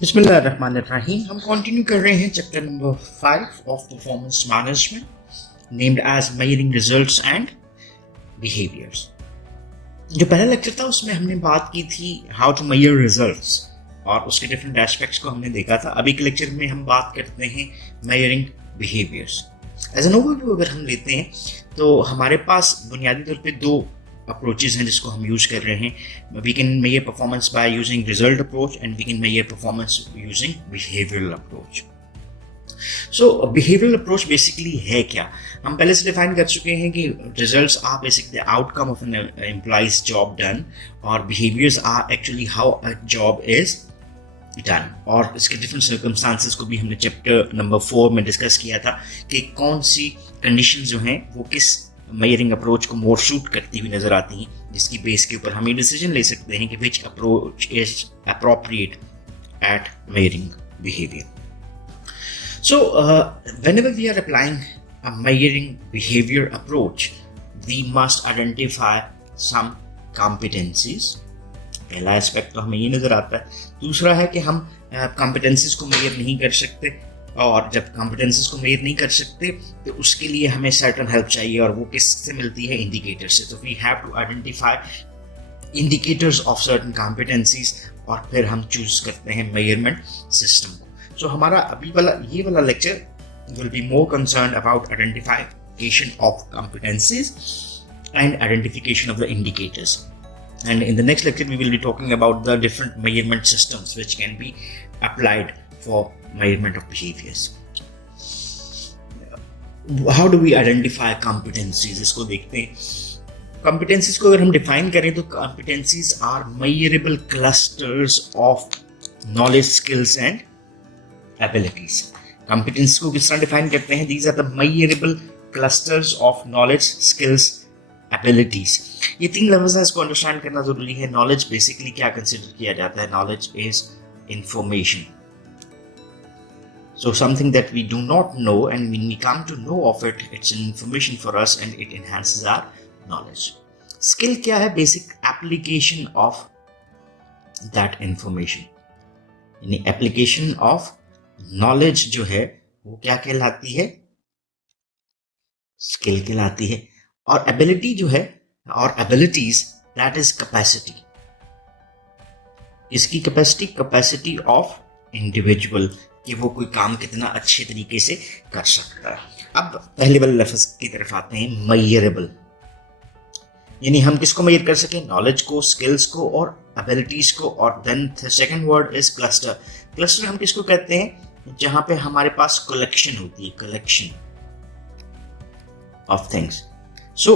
बिस्मिल्लाहिर्रहमानिर्रहीम। हम कंटिन्यू कर रहे हैं chapter number 5 of performance management named as measuring results and behaviours. जो पहला लेक्चर था उसमें हमने बात की थी हाउ टू मेजर रिजल्ट्स और उसके डिफरेंट एस्पेक्ट्स को हमने देखा था। अभी के लेक्चर में हम बात करते हैं measuring behaviours. As an overview अगर हम लेते हैं तो हमारे पास बुनियादी तौर पे दो अप्रोचेज हैं जिसको हम यूज कर रहे हैं। We can measure performance by using result approach and we can measure performance using behavioural approach. So behavioural approach basically है क्या, हम पहले से डिफाइन कर चुके हैं कि results are basically outcome of an employee's job done और behaviours are actually how a job is done. और इसके डिफरेंट सर्कमस्टांसेस को भी हमने चैप्टर नंबर 4 में डिस्कस किया था कि कौन सी कंडीशन जो हैं वो किस मेजरिंग अप्रोच को मोर सूट करती हुई नजर आती हैं, जिसकी बेस के ऊपर हम ये डिसीजन ले सकते हैं कि which approach is appropriate at measuring behaviour. So whenever we are applying a measuring behavior approach, we must identify some competencies. पहला एस्पेक्ट तो हमें ये नजर आता है। दूसरा है कि हम कॉम्पिटेंसीज को मेजर नहीं कर सकते, और जब कॉम्पिटेंसीज को मेजर नहीं कर सकते तो उसके लिए हमें सर्टन हेल्प चाहिए, और वो किससे मिलती है? इंडिकेटर से। तो we have to identify indicators of certain competencies और फिर हम चूज करते हैं मेजरमेंट सिस्टम को। सो हमारा अभी वाला ये वाला lecture will be more concern about identification of competencies and identification of the indicators. And in the next lecture, we will be talking about the different measurement systems which can be applied for measurement of behaviors. How do we identify competencies? इसको देखते हैं। Competencies को अगर हम define करें तो competencies are measurable clusters of knowledge, skills and abilities. Competencies को किस तरह define करते हैं? These are the measurable clusters of knowledge, skills, abilities. ये तीन लफ्ज़ है, इसको अंडरस्टैंड करना जरूरी है। नॉलेज बेसिकली क्या कंसिडर किया जाता है? Knowledge is information, so something that we do not know and when we come to know of it, it's an information for us and it enhances our knowledge. Skill क्या है? Basic application of that information, यानी application of knowledge जो है वो क्या कहलाती है? Skill कहलाती है। और एबिलिटी जो है और एबिलिटीज, दैट इज कैपेसिटी। इसकी कैपेसिटी, कैपेसिटी ऑफ इंडिविजुअल, कि वो कोई काम कितना अच्छे तरीके से कर सकता है। अब पहले वाले लफ्ज की तरफ आते हैं, मेजरेबल, यानी हम किसको मेजर कर सकें? नॉलेज को, स्किल्स को और एबिलिटीज को। और then second word is cluster. Cluster हम किसको कहते हैं? जहां पे हमारे पास कलेक्शन होती है, कलेक्शन ऑफ थिंग्स। सो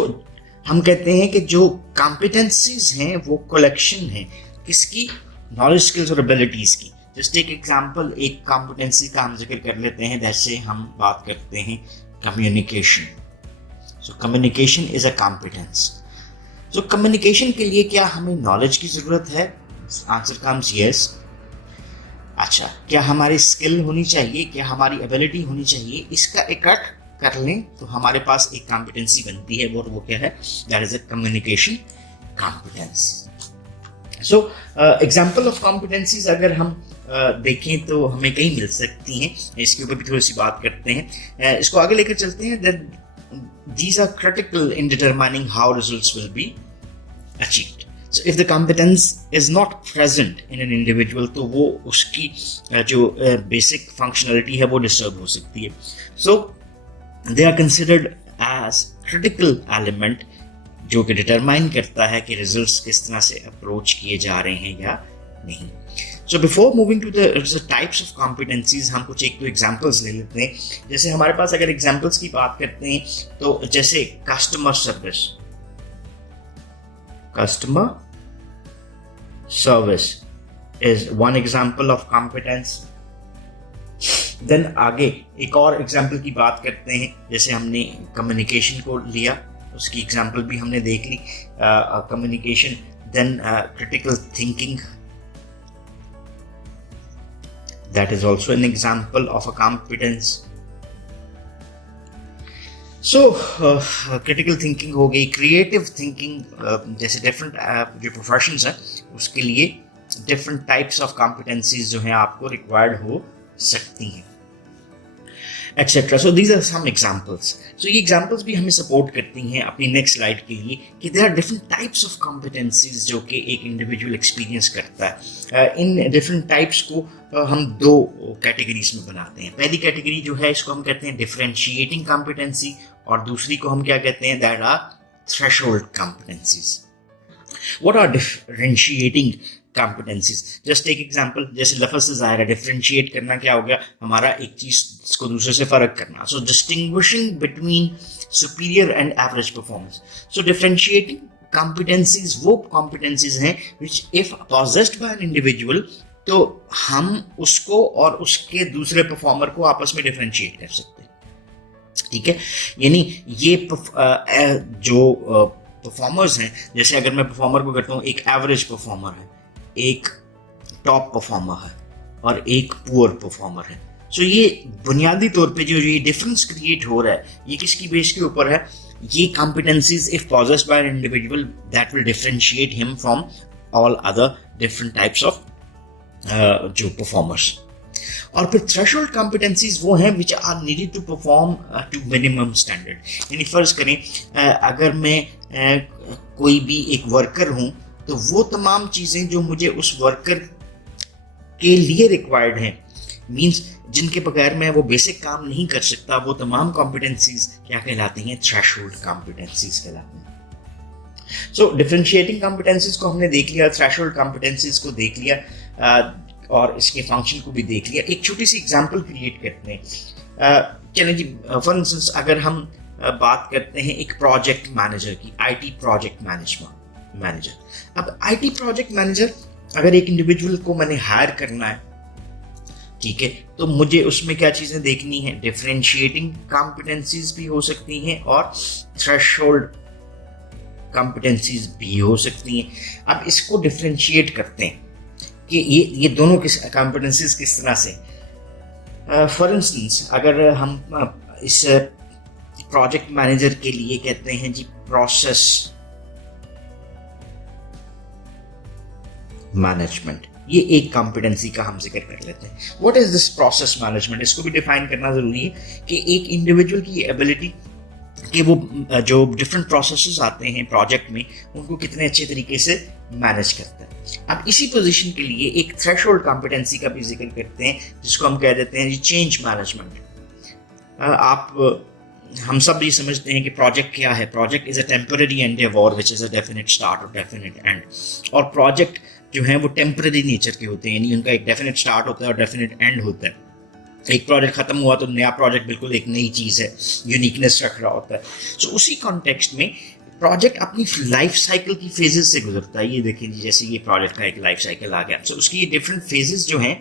हम कहते हैं कि जो कॉम्पिटेंसीज हैं वो कलेक्शन है किसकी? नॉलेज, स्किल्स और एबिलिटीज की। जस्ट एक एग्जांपल, एक कॉम्पिटेंसी का हम जिक्र कर लेते हैं। जैसे हम बात करते हैं communication. So communication is a competence. So communication के लिए क्या हमें नॉलेज की जरूरत है? Answer comes yes. अच्छा, क्या हमारी स्किल होनी चाहिए? क्या हमारी एबिलिटी होनी चाहिए? इसका इकट्ठ कर लें तो हमारे पास एक कॉम्पिटेंसी बनती है, वो क्या है? That is a communication competency. So example of competencies अगर हम देखें तो हमें कई मिल सकती हैं। इसके ऊपर भी थोड़ी सी बात करते हैं, इसको आगे लेकर चलते हैं। That these are critical in determining how results will be achieved. So if the competence is not present in an individual, तो वो उसकी जो बेसिक फंक्शनलिटी है वो डिस्टर्ब हो सकती है। सो they are considered as critical element जो कि डिटरमाइन करता है कि रिजल्ट्स किस तरह से अप्रोच किए जा रहे हैं या नहीं। So before moving to the types of competencies, हम कुछ एक दो एग्जांपल्स ले लेते हैं। जैसे हमारे पास अगर एग्जांपल्स की बात करते हैं तो जैसे customer service, customer service is one example of competence. Then आगे एक और एग्जाम्पल की बात करते हैं। जैसे हमने कम्युनिकेशन को लिया, उसकी एग्जाम्पल भी हमने देख ली, communication. Then critical thinking, that is also an example of a competence. So critical thinking हो गई, क्रिएटिव थिंकिंग, जैसे डिफरेंट जो प्रोफेशंस हैं उसके लिए डिफरेंट टाइप्स ऑफ कॉम्पिटेंसीज जो हैं आपको रिक्वायर्ड हो सकती हैं, etcetera. So these are some examples. So ये एग्जाम्पल्स भी हमें सपोर्ट करती हैं अपनी नेक्स्ट स्लाइड के लिए कि there are different types of competencies जो कि एक इंडिविजुअल एक्सपीरियंस करता है. इन डिफरेंट टाइप्स को हम दो कैटेगरीज में बनाते हैं. पहली कैटेगरी जो है इसको हम कहते हैं डिफरेंशिएटिंग कॉम्पिटेंसी, और दूसरी को हम क्या कहते हैं, that are threshold competencies. What are differentiating competencies? Just take example, जैसे लफ्ज़ से ज़ाहिर है डिफरेंशिएट करना क्या हो गया, हमारा एक चीज़ को दूसरे से फ़र्क करना. So distinguishing between superior and average performance. So differentiating competencies वो competencies हैं which if possessed by an individual, तो हम उसको और उसके दूसरे परफॉर्मर को आपस में डिफरेंशिएट कर सकते हैं. ठीक है, यानी ये जो परफॉर्मर्स हैं, जैसे अगर मैं परफॉर्मर को कहता हूँ एक एवरेज परफॉर्मर है, एक टॉप परफॉर्मर है और एक पुअर परफॉर्मर है. सो ये बुनियादी तौर पे जो ये डिफरेंस क्रिएट हो रहा है ये किसकी बेस के ऊपर है, ये competencies if possessed by an individual that will differentiate him from all other different types of जो परफॉर्मर्स. और फिर थ्रेशोल्ड कॉम्पिटेंसीज वो हैं which are needed to perform to minimum standard. यानी फ़र्ज़ करें अगर मैं कोई भी एक वर्कर हूँ तो वो तमाम चीज़ें जो मुझे उस वर्कर के लिए रिक्वायर्ड हैं, मींस जिनके बगैर मैं वो बेसिक काम नहीं कर सकता, वो तमाम कॉम्पिटेंसीज क्या कहलाती हैं, थ्रेशोल्ड कॉम्पिटेंसीज कहलाती हैं. सो डिफरेंशिएटिंग कॉम्पिटेंसीज को हमने देख लिया, थ्रेशोल्ड कॉम्पिटेंसीज को देख लिया और इसके फंक्शन को भी देख लिया. एक छोटी सी एग्जांपल क्रिएट करते हैं. चलें जी, फॉर इंस्टेंस अगर हम बात करते हैं एक प्रोजेक्ट मैनेजर की, आईटी प्रोजेक्ट मैनेजर. अब आईटी प्रोजेक्ट मैनेजर अगर एक इंडिविजुअल को मैंने हायर करना है, ठीक है, तो मुझे उसमें क्या चीज़ें देखनी है, डिफरेंशिएटिंग कॉम्पिटेंसीज भी हो सकती हैं और थ्रेशोल्ड कॉम्पिटेंसीज भी हो सकती हैं. अब इसको डिफरेंशिएट करते हैं कि ये दोनों कॉम्पिटेंसीज किस तरह से. फॉर इंस्टेंस अगर हम इस प्रोजेक्ट मैनेजर के लिए कहते हैं जी प्रोसेस मैनेजमेंट, ये एक कॉम्पिटेंसी का हम जिक्र कर लेते हैं. What is this process management, इसको भी डिफाइन करना जरूरी है कि एक इंडिविजुअल की एबिलिटी कि वो जो डिफरेंट प्रोसेसेस आते हैं प्रोजेक्ट में उनको कितने अच्छे तरीके से मैनेज करता है. अब इसी पोजीशन के लिए एक थ्रेशोल्ड कॉम्पिटेंसी का भी जिक्र करते हैं जिसको हम कह देते हैं चेंज मैनेजमेंट. हम सब ये समझते हैं कि प्रोजेक्ट क्या है, project is a temporary Endeavour which is a definite start और डेफिनेट एंड. और प्रोजेक्ट जो है वो टेम्पररी नेचर के होते हैं, यानी उनका एक डेफिनेट स्टार्ट होता है और डेफिनेट एंड होता है. एक प्रोजेक्ट खत्म हुआ तो नया प्रोजेक्ट बिल्कुल एक नई चीज़ है, यूनिकनेस रख रहा होता है. सो उसी कॉन्टेक्स्ट में प्रोजेक्ट अपनी लाइफ साइकिल की फेजेस से गुजरता है. ये देखिए जी, जैसे ये प्रोजेक्ट का एक लाइफ साइकिल आ गया. सो उसकी ये डिफरेंट फेजेस जो हैं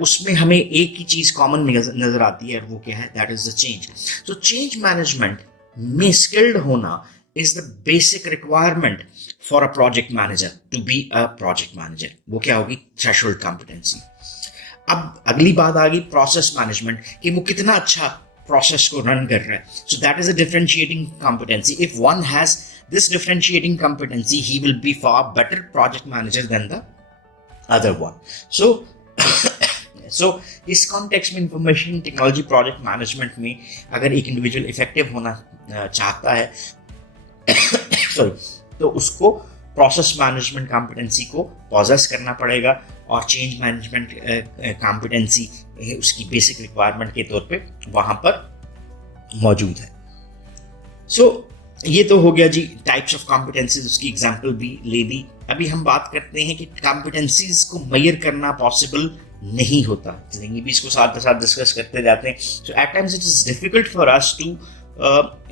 उसमें हमें एक ही चीज़ कॉमन नज़र आती है और वो क्या है, that is the change. So change management में स्किल्ड होना is the basic requirement for a project manager to be a project manager. वो क्या होगी, थ्रेशोल्ड कॉम्पिटेंसी. अब अगली बात आ गई प्रोसेस मैनेजमेंट, कि वो कितना अच्छा प्रोसेस को रन कर रहा है. So that is a differentiating competency. If one has this differentiating competency he will be far better project manager then the other one. So इस कॉन्टेक्स्ट में इंफॉर्मेशन टेक्नोलॉजी प्रोजेक्ट मैनेजमेंट में अगर एक individual effective होना चाहता है sorry, तो उसको प्रोसेस मैनेजमेंट कॉम्पिटेंसी को पॉजेस करना पड़ेगा और चेंज मैनेजमेंट कॉम्पिटेंसी उसकी बेसिक रिक्वायरमेंट के तौर पे वहाँ पर मौजूद है. सो ये तो हो गया जी टाइप्स ऑफ कॉम्पिटेंसीज, उसकी एग्जांपल भी ले दी. अभी हम बात करते हैं कि कॉम्पिटेंसीज को मेजर करना पॉसिबल नहीं होता, चलेंगे भी इसको साथ साथ डिस्कस करते जाते हैं. So at times it is difficult for us to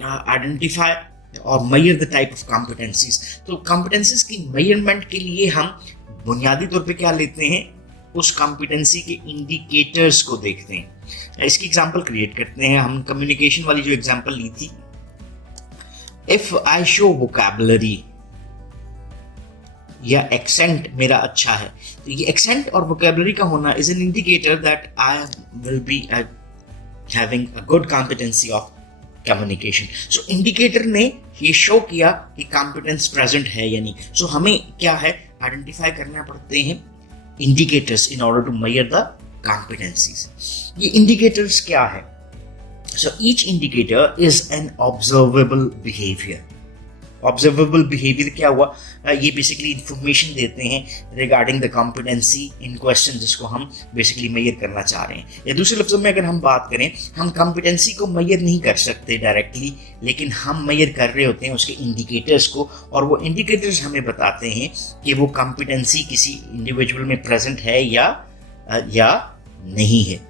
identify और measure the type of competencies. तो कॉम्पिटेंसीज की मेजरमेंट के लिए हम बुनियादी तौर पे क्या लेते हैं, उस कॉम्पिटेंसी के इंडिकेटर्स को देखते हैं. इसकी एग्जांपल क्रिएट करते हैं. हम कम्युनिकेशन वाली जो एग्जांपल ली थी, इफ आई शो वोकैबुलरी या एक्सेंट मेरा अच्छा है, तो ये एक्सेंट और वोकैबुलरी का होना is an indicator that I will be having a good competency of communication. So indicator ने ये शो किया कि कॉम्पिटेंस प्रेजेंट है या नहीं. सो हमें क्या है, आइडेंटिफाई करना पड़ते हैं indicators in order to measure the competencies. ये indicators क्या है? So each indicator is an observable behavior. Observable behavior क्या हुआ? ये बेसिकली इंफॉर्मेशन देते हैं regarding the competency in question जिसको हम बेसिकली मेजर करना चाह रहे हैं. या दूसरे लफ्जों में अगर हम बात करें, हम कॉम्पिटेंसी को मेजर नहीं कर सकते डायरेक्टली, लेकिन हम मेजर कर रहे होते हैं उसके इंडिकेटर्स को, और वो इंडिकेटर्स हमें बताते हैं कि वो कॉम्पिटेंसी किसी इंडिविजुअल में प्रेजेंट है या नहीं है.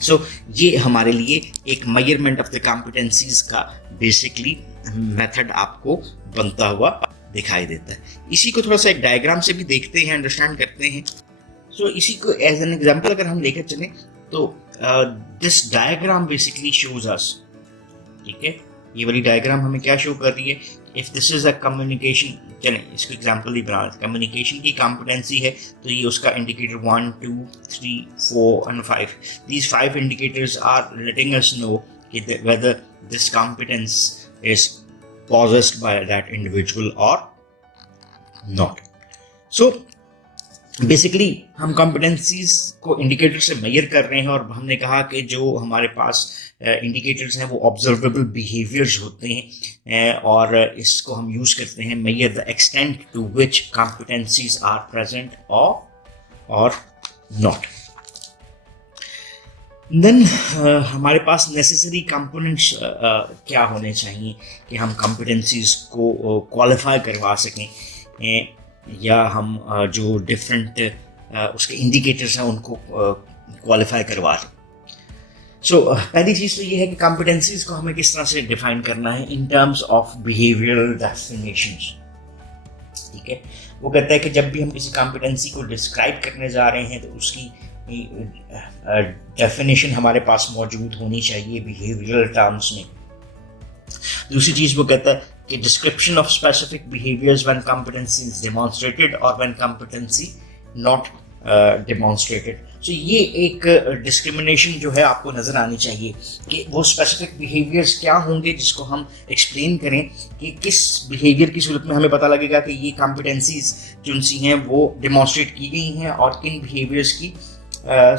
सो ये हमारे लिए एक मेजरमेंट ऑफ द कॉम्पिटेंसीज का बेसिकली मेथड आपको बनता हुआ दिखाई देता है. इसी को थोड़ा सा एक डायग्राम से भी देखते हैं, अंडरस्टैंड करते हैं. सो इसी को एज एन एग्जांपल अगर हम लेकर चलें तो this diagram basically shows us, ठीक है, ये वाली डायग्राम हमें क्या शो कर रही है? If this is a communication, चलें इसको एग्जांपल ही बना, कम्युनिकेशन की कॉम्पिटेंसी है तो ये उसका indicator 1, 2, 3, 4 and 5. These 5 indicators are letting us know whether this competence is possessed by that individual or not. So basically हम कॉम्पिटेंसीज को इंडिकेटर से मेजर कर रहे हैं, और हमने कहा कि जो हमारे पास इंडिकेटर्स हैं वो ऑब्जर्वेबल बिहेवियर्स होते हैं, और इसको हम यूज़ करते हैं measure the extent to which competencies are present और नॉट. देन हमारे पास नेसेसरी कंपोनेंट्स क्या होने चाहिए कि हम कॉम्पिटेंसीज को क्वालिफाई करवा सकें, या हम जो डिफरेंट उसके इंडिकेटर्स हैं उनको क्वालिफाई करवा लें. सो पहली चीज़ तो ये है कि कॉम्पिटेंसीज को हमें किस तरह से डिफाइन करना है in terms of behavioural definitions. ठीक है, वो कहता है कि जब भी हम किसी कॉम्पिटेंसी को डिस्क्राइब करने जा रहे हैं तो उसकी डेफिनेशन हमारे पास मौजूद होनी चाहिए बिहेवियरल टर्म्स में. दूसरी चीज़ वो कहता है कि description of specific behaviours when competency is demonstrated और व्हेन कॉम्पिटेंसी नॉट डेमोन्स्ट्रेटेड. सो ये एक डिस्क्रिमिनेशन जो है आपको नज़र आनी चाहिए कि वो स्पेसिफिक बिहेवियर्स क्या होंगे जिसको हम एक्सप्लेन करें कि किस बिहेवियर की सूरत में हमें पता लगेगा कि ये कॉम्पिटेंसीज जो सी हैं वो डेमोन्स्ट्रेट की गई हैं, और किन बिहेवियर्स की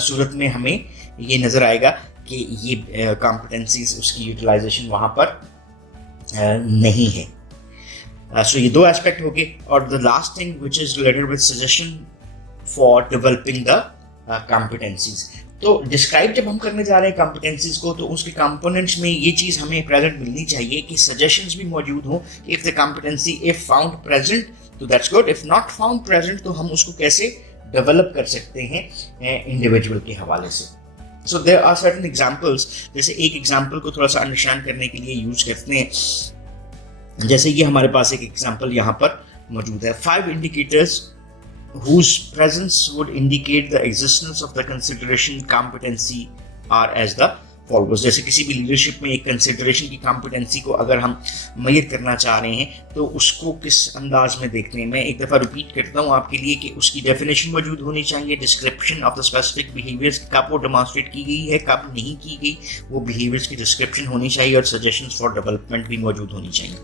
सूरत में हमें ये नज़र आएगा कि ये कॉम्पिटेंसीज उसकी यूटिलाइजेशन वहाँ पर नहीं है. सो ये दो एस्पेक्ट हो गए. और the last thing which is related with suggestion for developing the competencies. तो डिस्क्राइब जब हम करने जा रहे हैं कॉम्पिटेंसीज को तो उसके कंपोनेंट्स में ये चीज़ हमें प्रेजेंट मिलनी चाहिए कि सजेशंस भी मौजूद हों. If the competency if found present तो that's good, if not found present तो हम उसको कैसे डेवलप कर सकते हैं इंडिविजुअल के हवाले से. So there are certain examples. जैसे एक एग्जांपल को थोड़ा सा अंडरस्टैंड करने के लिए यूज करते हैं. जैसे ये हमारे पास एक एग्जांपल यहाँ पर मौजूद है. 5 indicators whose presence would indicate the existence of the consideration competency are as the follows. जैसे किसी भी लीडरशिप में एक कंसिडरेशन की कॉम्पिटेंसी को अगर हम मेजर करना चाह रहे हैं तो उसको किस अंदाज में देखते हैं. मैं एक दफ़ा रिपीट करता हूँ आपके लिए कि उसकी डेफिनेशन मौजूद होनी चाहिए, description of the specific behaviours कब वो डेमोन्स्ट्रेट की गई है कब नहीं की गई, वो बिहेवियर्स की डिस्क्रिप्शन होनी चाहिए, और सजेशंस फॉर डेवलपमेंट भी मौजूद होनी चाहिए.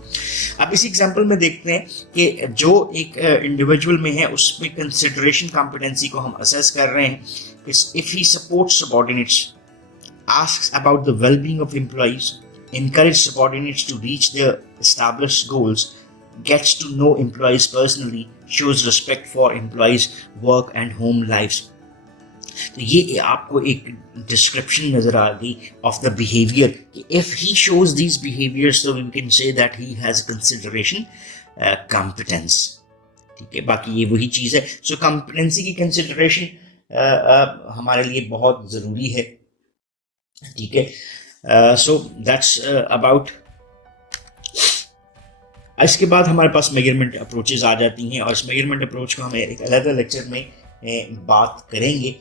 अब इस एग्जाम्पल में देखते हैं कि जो एक इंडिविजुअल में है उसमें कंसिडरेशन कॉम्पिटेंसी को हम असेस कर रहे हैं. If he supports subordinates, asks about the well-being of employees, encourages subordinates to reach their established goals, gets to know employees personally, shows respect for employees' work and home lives. तो ये आपको एक description नजर आ गई of the behaviour. If he shows these behaviours तो we can say that he has consideration competence. ठीक है, बाकी ये वही चीज़ है. सो कॉम्पिटेंसी की कंसिडरेशन हमारे लिए बहुत ज़रूरी है. ठीक है, सो दैट्स अबाउट. इसके बाद हमारे पास मेजरमेंट अप्रोचेस आ जाती हैं, और इस मेजरमेंट अप्रोच को हमें एक अलग लेक्चर में बात करेंगे.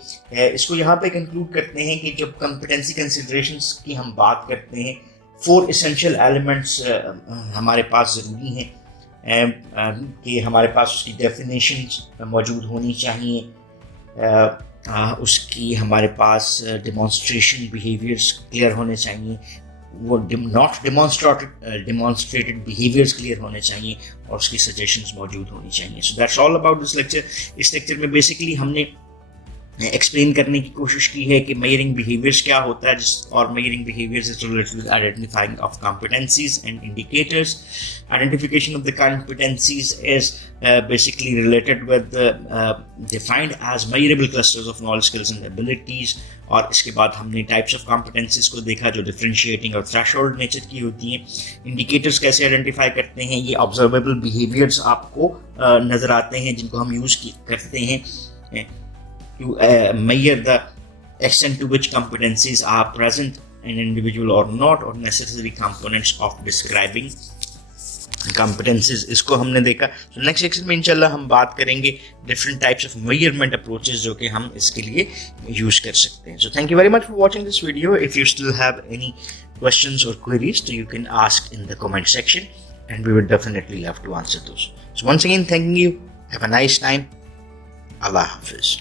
इसको यहाँ पे कंक्लूड करते हैं कि जब कॉम्पिटेंसी कंसिडरेशंस की हम बात करते हैं 4 एसेंशियल एलिमेंट्स हमारे पास ज़रूरी हैं कि हमारे पास उसकी डेफिनेशन मौजूद होनी चाहिए, उसकी हमारे पास डेमोन्स्ट्रेशन बिहेवियर्स क्लियर होने चाहिए, वो नॉट डेमोन्स्ट्रेटेड बिहेवियर्स क्लियर होने चाहिए और उसकी सजेशंस मौजूद होनी चाहिए. So that's all about this lecture. इस लेक्चर में बेसिकली हमने एक्सप्लेन करने की कोशिश की है कि मेजरिंग बिहेवियर्स क्या होता है, और measuring behaviours is related with identifying of competencies and indicators. Identification of the competencies is basically related with defined as measurable clusters of knowledge, skills and abilities. और इसके बाद हमने टाइप्स ऑफ कॉम्पिटेंसीज को देखा जो डिफरेंशिएटिंग और threshold nature की होती हैं. इंडिकेटर्स कैसे आइडेंटिफाई करते हैं, ये ऑब्जर्वेबल बिहेवियर्स आपको नज़र आते हैं जिनको हम यूज़ करते हैं to measure the extent to which competencies are present in an individual or not, or necessary components of describing competencies. इसको हमने देखा. So next section में इंशाल्लाह हम बात करेंगे different types of measurement approaches जो कि हम इसके लिए use कर सकते हैं. So thank you very much for watching this video. If you still have any questions or queries, so you can ask in the comment section and we would definitely love to answer those. So once again, thanking you. Have a nice time. Allah Hafiz.